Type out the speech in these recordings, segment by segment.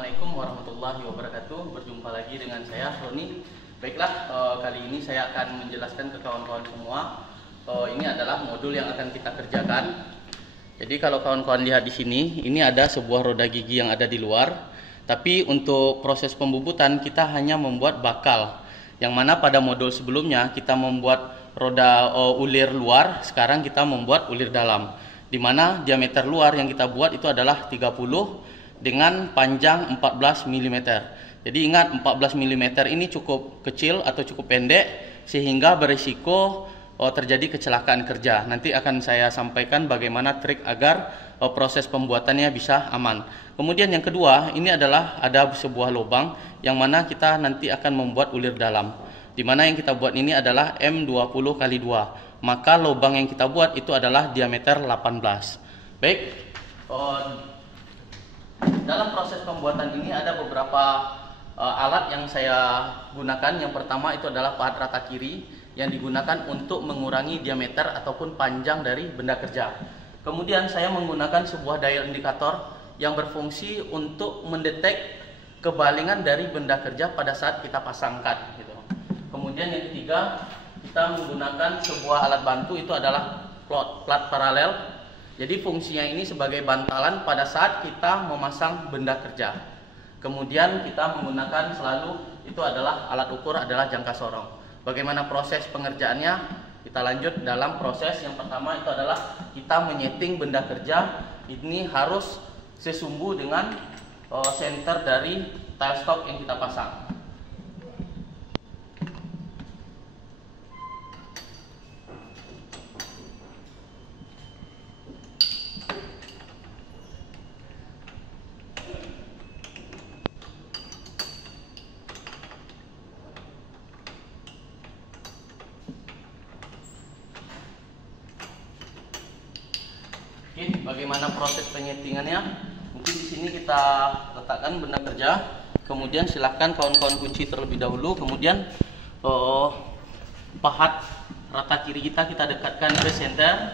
Assalamualaikum warahmatullahi wabarakatuh. Berjumpa lagi dengan saya Roni. Baiklah, kali ini saya akan menjelaskan ke kawan-kawan semua. Ini adalah modul yang akan kita kerjakan. Jadi kalau kawan-kawan lihat di sini, ini ada sebuah roda gigi yang ada di luar. Tapi untuk proses pembubutan kita hanya membuat bakal. Yang mana pada modul sebelumnya kita membuat roda ulir luar, sekarang kita membuat ulir dalam. Di mana diameter luar yang kita buat itu adalah 30 dengan panjang 14 mm. Jadi ingat, 14 mm ini cukup kecil atau cukup pendek sehingga berisiko terjadi kecelakaan kerja. Nanti akan saya sampaikan bagaimana trik agar proses pembuatannya bisa aman. Kemudian yang kedua, ini adalah ada sebuah lubang yang mana kita nanti akan membuat ulir dalam. Di mana yang kita buat ini adalah M20x2. Maka lubang yang kita buat itu adalah diameter 18. Baik. Dalam proses pembuatan ini ada beberapa alat yang saya gunakan. Yang pertama itu adalah pahat rata kiri yang digunakan untuk mengurangi diameter ataupun panjang dari benda kerja. Kemudian saya menggunakan sebuah dial indikator yang berfungsi untuk mendetek kebalingan dari benda kerja pada saat kita pasangkan gitu. Kemudian yang ketiga, kita menggunakan sebuah alat bantu, itu adalah plat paralel. Jadi fungsinya ini sebagai bantalan pada saat kita memasang benda kerja. Kemudian kita menggunakan selalu itu adalah alat ukur adalah jangka sorong. Bagaimana proses pengerjaannya? Kita lanjut dalam proses yang pertama, itu adalah kita menyeting benda kerja. Ini harus sesumbu dengan center dari tailstock yang kita pasang. Oke, bagaimana proses penyetingannya? Mungkin di sini kita letakkan benda kerja, kemudian silahkan kawan-kawan kunci terlebih dahulu, kemudian pahat rata kiri kita dekatkan ke center.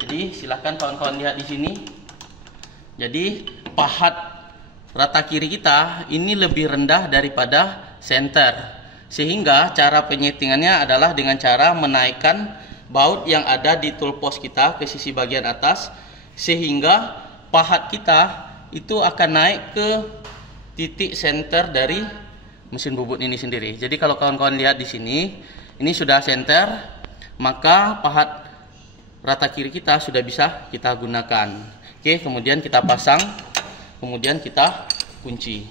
Jadi silahkan kawan-kawan lihat di sini. Jadi pahat rata kiri kita ini lebih rendah daripada center, sehingga cara penyetingannya adalah dengan cara menaikkan baut yang ada di tool post kita ke sisi bagian atas, sehingga pahat kita itu akan naik ke titik center dari mesin bubut ini sendiri. Jadi kalau kawan-kawan lihat di sini, ini sudah center, maka pahat rata kiri kita sudah bisa kita gunakan. Oke, kemudian kita pasang, kemudian kita kunci.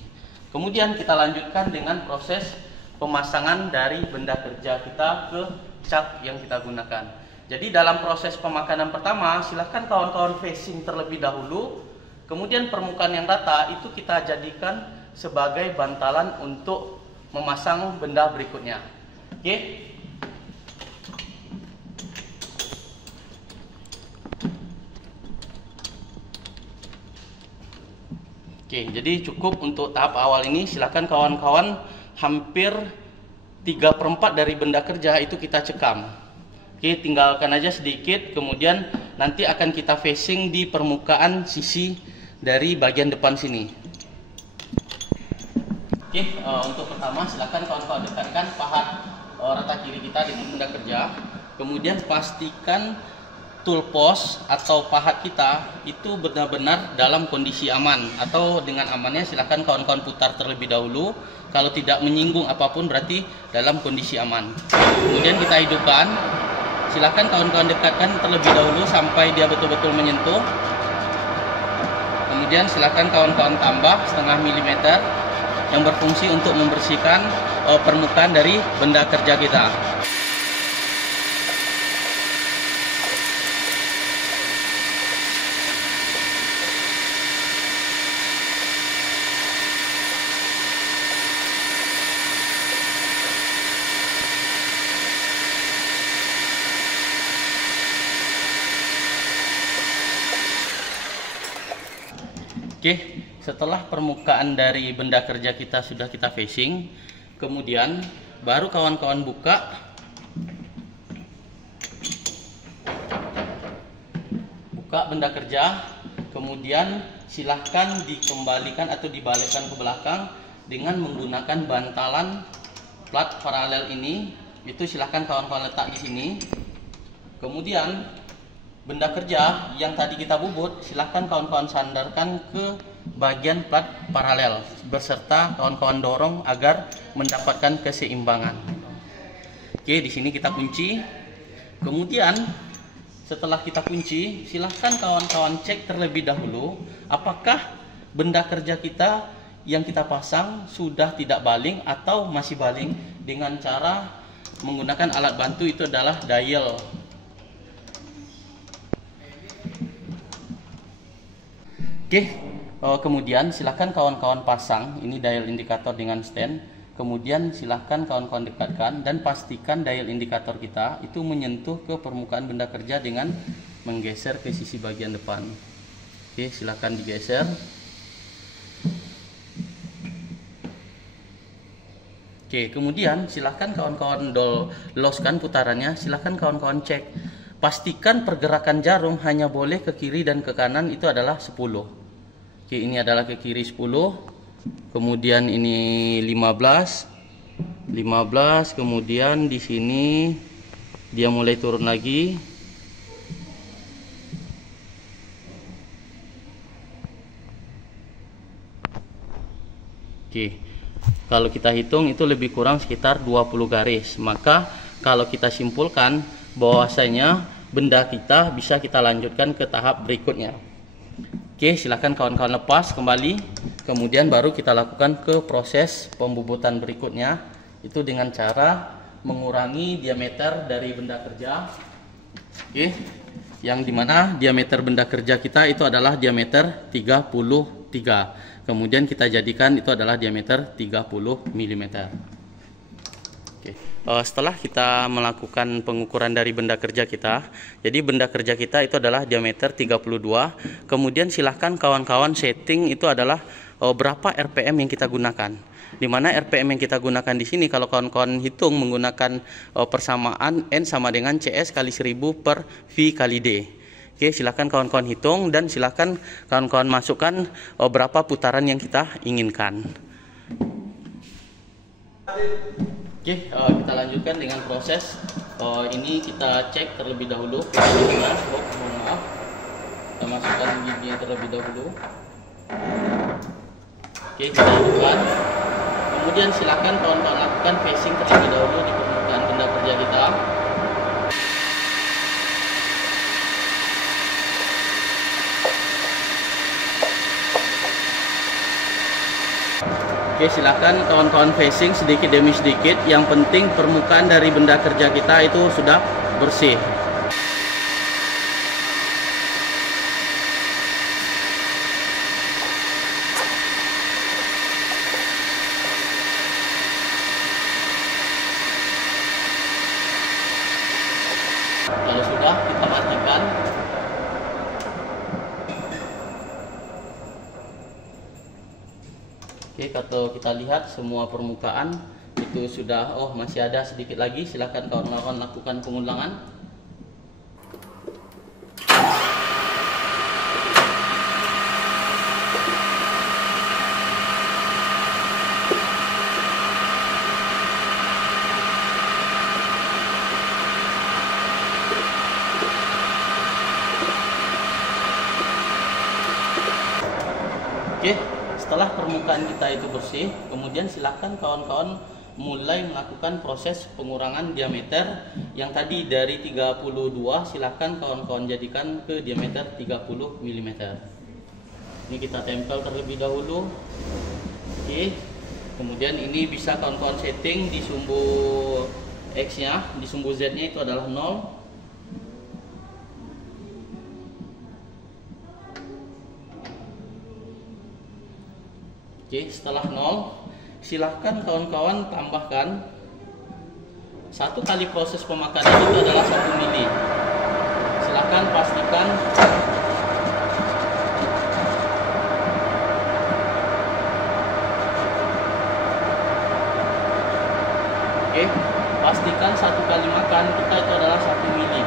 Kemudian kita lanjutkan dengan proses pemasangan dari benda kerja kita ke cat yang kita gunakan. Jadi dalam proses pemakanan pertama, silahkan kawan-kawan facing terlebih dahulu. Kemudian permukaan yang rata itu kita jadikan sebagai bantalan untuk memasang benda berikutnya. Oke. Oke, jadi cukup untuk tahap awal ini. Silahkan kawan-kawan hampir 3/4 dari benda kerja itu kita cekam. Oke, tinggalkan aja sedikit, kemudian nanti akan kita facing di permukaan sisi dari bagian depan sini. Oke, untuk pertama silahkan kawan-kawan dekatkan pahat rata kiri kita dengan benda kerja. Kemudian pastikan tool post atau pahat kita itu benar-benar dalam kondisi aman, atau dengan amannya silahkan kawan-kawan putar terlebih dahulu. Kalau tidak menyinggung apapun berarti dalam kondisi aman. Kemudian kita hidupkan, silahkan kawan-kawan dekatkan terlebih dahulu sampai dia betul-betul menyentuh. Kemudian silahkan kawan-kawan tambah setengah milimeter yang berfungsi untuk membersihkan permukaan dari benda kerja kita. Oke, setelah permukaan dari benda kerja kita sudah kita facing, kemudian baru kawan-kawan buka. Buka benda kerja, kemudian silahkan dikembalikan atau dibalikkan ke belakang dengan menggunakan bantalan plat paralel ini. Itu silahkan kawan-kawan letak di sini. Kemudian benda kerja yang tadi kita bubut silahkan kawan-kawan sandarkan ke bagian plat paralel beserta kawan-kawan dorong agar mendapatkan keseimbangan. Oke, di sini kita kunci. Kemudian setelah kita kunci, silahkan kawan-kawan cek terlebih dahulu apakah benda kerja kita yang kita pasang sudah tidak baling atau masih baling dengan cara menggunakan alat bantu, itu adalah dial. Oke, kemudian silahkan kawan-kawan pasang ini dial indikator dengan stand. Kemudian silahkan kawan-kawan dekatkan dan pastikan dial indikator kita itu menyentuh ke permukaan benda kerja dengan menggeser ke sisi bagian depan. Oke, silahkan digeser. Oke, kemudian silahkan kawan-kawan loskan putarannya. Silahkan kawan-kawan cek. Pastikan pergerakan jarum hanya boleh ke kiri dan ke kanan itu adalah 10. Oke, ini adalah ke kiri 10. Kemudian ini 15, kemudian di sini dia mulai turun lagi. Oke. Kalau kita hitung itu lebih kurang sekitar 20 garis. Maka kalau kita simpulkan bahwasanya benda kita bisa kita lanjutkan ke tahap berikutnya. Oke, silakan kawan-kawan lepas kembali. Kemudian baru kita lakukan ke proses pembubutan berikutnya. Itu dengan cara mengurangi diameter dari benda kerja. Oke, yang dimana diameter benda kerja kita itu adalah diameter 33. Kemudian kita jadikan itu adalah diameter 30 mm. Oke. Setelah kita melakukan pengukuran dari benda kerja kita, jadi benda kerja kita itu adalah diameter 32. Kemudian silahkan kawan-kawan setting itu adalah berapa RPM yang kita gunakan. Di mana RPM yang kita gunakan di sini kalau kawan-kawan hitung menggunakan persamaan N sama dengan CS kali 1000 per V kali D. Oke, silakan kawan-kawan hitung dan silakan kawan-kawan masukkan berapa putaran yang kita inginkan. Oke, kita lanjutkan dengan proses ini kita cek terlebih dahulu. Maaf, kita masukkan giginya terlebih dahulu. Oke, kita hidupkan. Kemudian silakan kawan-kawan lakukan facing terlebih dahulu di permukaan benda kerja kita. Oke, silahkan kawan-kawan facing sedikit demi sedikit. Yang penting permukaan dari benda kerja kita itu sudah bersih. Kalau sudah, kita matikan. Oke, kalau kita lihat semua permukaan itu sudah, masih ada sedikit lagi. Silakan kawan-kawan lakukan pengulangan. Oke. Setelah permukaan kita itu bersih, kemudian silakan kawan-kawan mulai melakukan proses pengurangan diameter yang tadi dari 32, silakan kawan-kawan jadikan ke diameter 30 mm. Ini kita tempel terlebih dahulu. Oke. Kemudian ini bisa kawan-kawan setting di sumbu X-nya, di sumbu Z-nya itu adalah 0. Oke, setelah 0, silahkan kawan-kawan tambahkan 1 kali proses pemakanan itu adalah 1 mili. Silahkan pastikan pastikan 1 kali makan kita itu adalah 1 mili.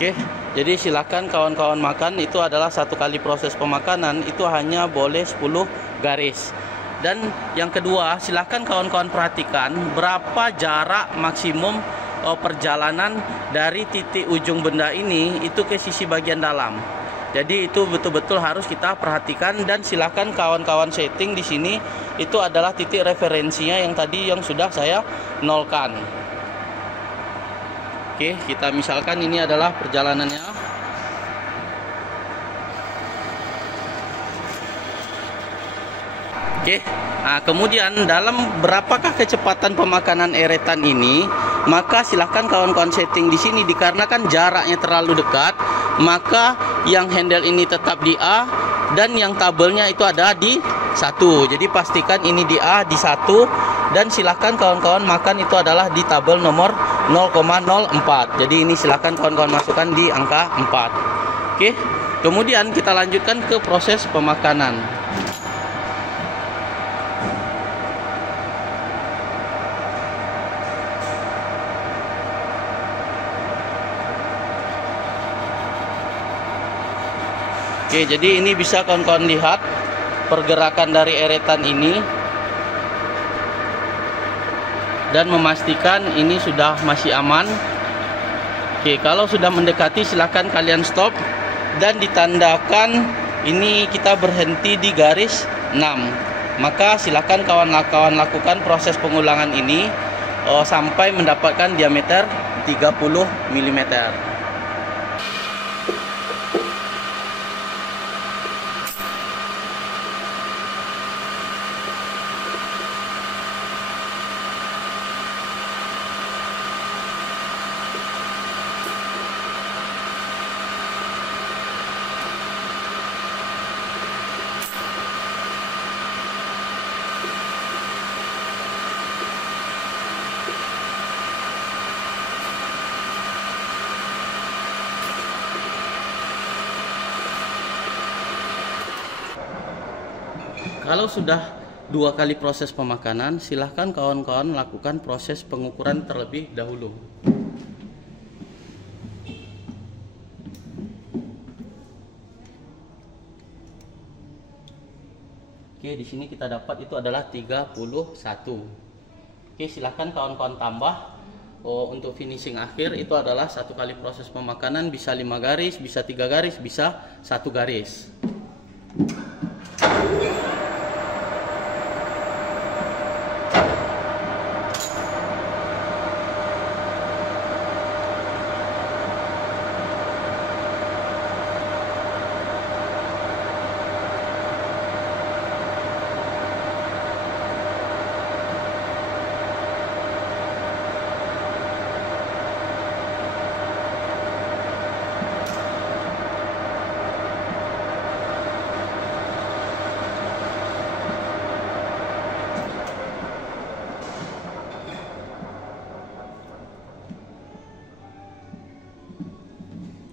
Oke, jadi silakan kawan-kawan makan. Itu adalah satu kali proses pemakanan itu hanya boleh 10 garis. Dan yang kedua, silakan kawan-kawan perhatikan berapa jarak maksimum perjalanan dari titik ujung benda ini itu ke sisi bagian dalam. Jadi itu betul-betul harus kita perhatikan, dan silakan kawan-kawan setting di sini itu adalah titik referensinya yang tadi yang sudah saya nolkan. Oke, kita misalkan ini adalah perjalanannya. Oke, nah kemudian dalam berapakah kecepatan pemakanan eretan ini, maka silahkan kawan-kawan setting di sini. Dikarenakan jaraknya terlalu dekat, maka yang handle ini tetap di A dan yang tabelnya itu ada di 1. Jadi pastikan ini di A di 1, dan silahkan kawan-kawan makan itu adalah di tabel nomor 0,04. Jadi ini silahkan kawan-kawan masukkan di angka 4. Oke, kemudian kita lanjutkan ke proses pemakanan. Oke, jadi ini bisa kawan-kawan lihat pergerakan dari eretan ini dan memastikan ini sudah masih aman. Oke, kalau sudah mendekati silahkan kalian stop dan ditandakan ini kita berhenti di garis 6. Maka silahkan kawan-kawan lakukan proses pengulangan ini sampai mendapatkan diameter 30 mm. Kalau sudah 2 kali proses pemakanan, silahkan kawan-kawan lakukan proses pengukuran terlebih dahulu. Oke, di sini kita dapat itu adalah 31. Oke, silahkan kawan-kawan tambah. Untuk finishing akhir itu adalah 1 kali proses pemakanan, bisa 5 garis, bisa 3 garis, bisa 1 garis.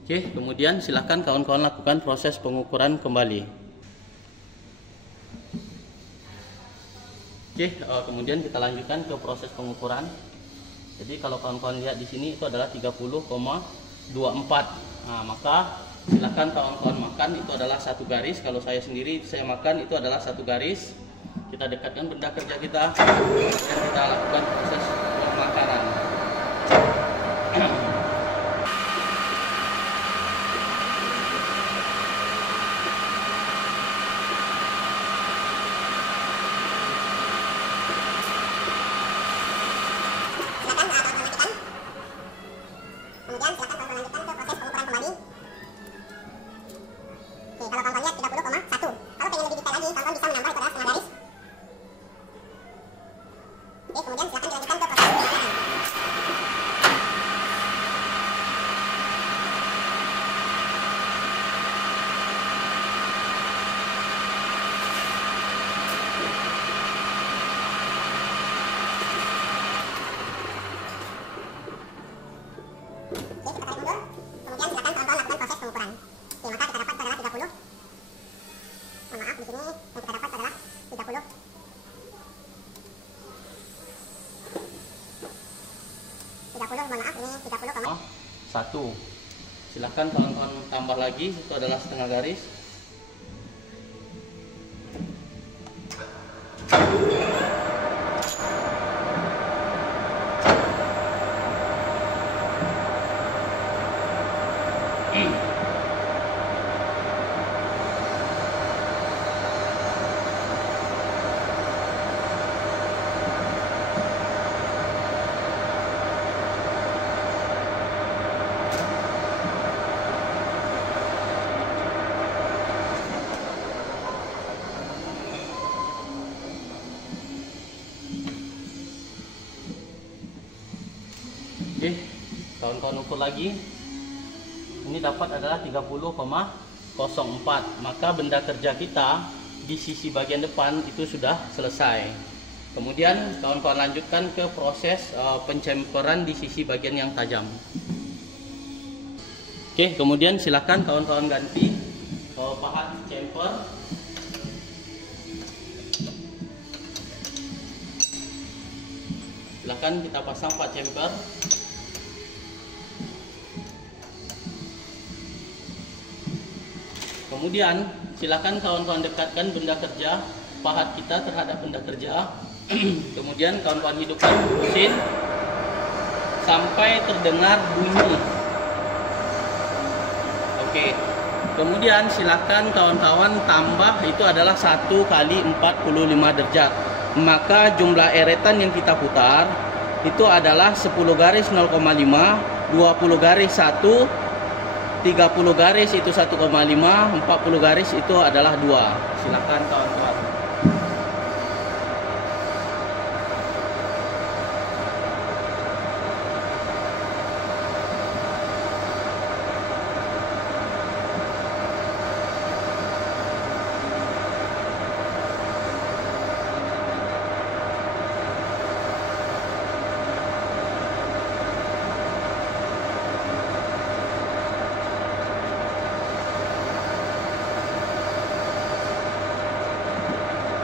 Oke, kemudian silahkan kawan-kawan lakukan proses pengukuran kembali. Oke, kemudian kita lanjutkan ke proses pengukuran. Jadi kalau kawan-kawan lihat di sini itu adalah 30,24. Nah, maka silahkan kawan-kawan makan itu adalah 1 garis. Kalau saya sendiri saya makan itu adalah 1 garis. Kita dekatkan benda kerja kita dan kita lakukan proses pemakaran. Silahkan kawan-kawan tambah lagi, itu adalah setengah garis. Oke, kawan-kawan ukur lagi. Ini dapat adalah 30,04. Maka benda kerja kita di sisi bagian depan itu sudah selesai. Kemudian kawan-kawan lanjutkan ke proses pencemperan di sisi bagian yang tajam. Oke, kemudian silakan kawan-kawan ganti pahat chamfer. Silakan kita pasang pahat chamfer. Kemudian silakan kawan-kawan dekatkan benda kerja pahat kita terhadap benda kerja. Kemudian kawan-kawan hidupkan mesin sampai terdengar bunyi. Oke. Kemudian silakan kawan-kawan tambah, itu adalah 1 kali 45 derajat. Maka jumlah eretan yang kita putar itu adalah 10 garis 0,5, 20 garis 1, 30 garis itu 1,5, 40 garis itu adalah 2. Silakan kawan-kawan.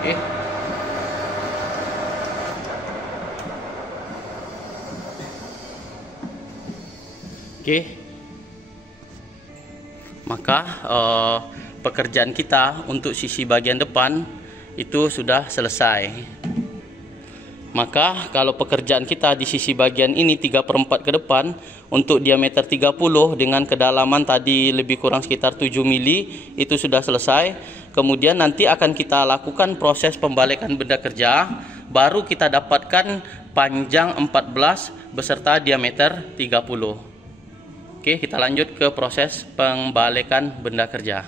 Oke. Oke. Maka pekerjaan kita untuk sisi bagian depan itu sudah selesai. Maka kalau pekerjaan kita di sisi bagian ini 3/4 ke depan untuk diameter 30 dengan kedalaman tadi lebih kurang sekitar 7 mili itu sudah selesai. Kemudian nanti akan kita lakukan proses pembalikan benda kerja, baru kita dapatkan panjang 14 beserta diameter 30. Oke, kita lanjut ke proses pembalikan benda kerja.